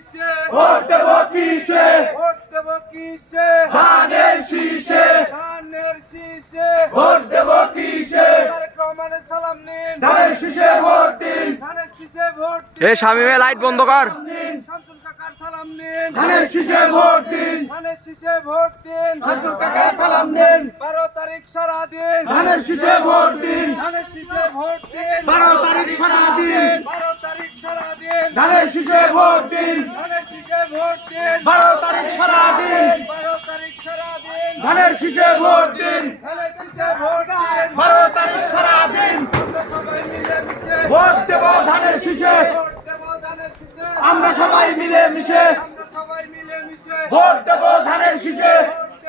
কিসে ভোট দেব কিসে ভোট দেব কিসে ধানের শীষে ধানের শীষে ভোট দেব কিসে তারেক রহমানের সালাম নিন ধানের শীষে ভোট দিন ধানের শীষে ভোট এ শামিমে লাইট বন্ধ কর। শামসুল কাকার সালাম নিন ধানের শীষে ভোট দিন ধানের শীষে ভোট দিন শামসুল কাকার সালাম দিন 12 তারিখ সারা দিন ধানের শীষে ভোট দিন ধানের শীষে ভোট দিন 12 তারিখ সারা দিন 12 তারিখ সারা দিন ধানের শীষে ভোট দিন ধানের শীষে ভোট দিন 12 তারিখ সারা দিন 12 তারিখ সারা দিন ধানের শীষে ভোট দিন ধানের শীষে ভোট দিন 12 তারিখ সারা দিন আমরা সবাই মিলে মিশে ভোট দেব ধানের শীষে ভোট দেব ধানের শীষে আমরা সবাই মিলে মিশে আমরা সবাই মিলে মিশে ভোট দেব ধানের শীষে ভোট দেব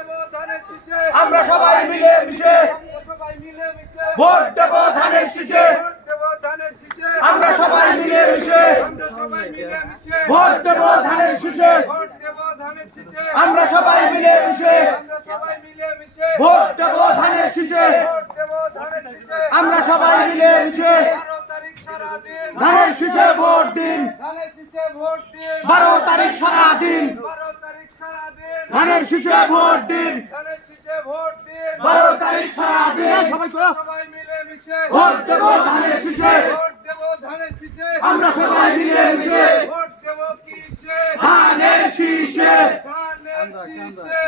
ধানের শীষে আমরা সবাই মিলে মিশে আমরা সবাই মিলে মিশে ভোট দেব ধানের শীষে ভোট দেব ধানের শীষে আমরা সবাই মিলে মিশে আমরা সবাই মিলে মিশে ভোট দেব ধানের শীষে ভোট দেব ধানের শীষে আমরা সবাই মিলে মিশে আমরা সবাই মিলে মিশে ভোট দেব ধানের শীষে ভোট দেব ধানের শীষে আমরা সবাই মিলে মিশে 12 তারিখ সারা দিন ধানের শীষে ভোট দিন ধানের শীষে ভোট দিন 12 তারিখ সারা দিন 12 তারিখ সারা দিন ধানের শীষে ভোট দিন ধানের শীষে ভোট দিন 12 তারিখ সারা দিন সবাই মিলে মিশে ভোট দেব ধানের শীষে ভোট দেব ধানের শীষে আমরা সবাই মিলে মিশে ভোট দেব কিসে ধানের শীষে ধানের শীষে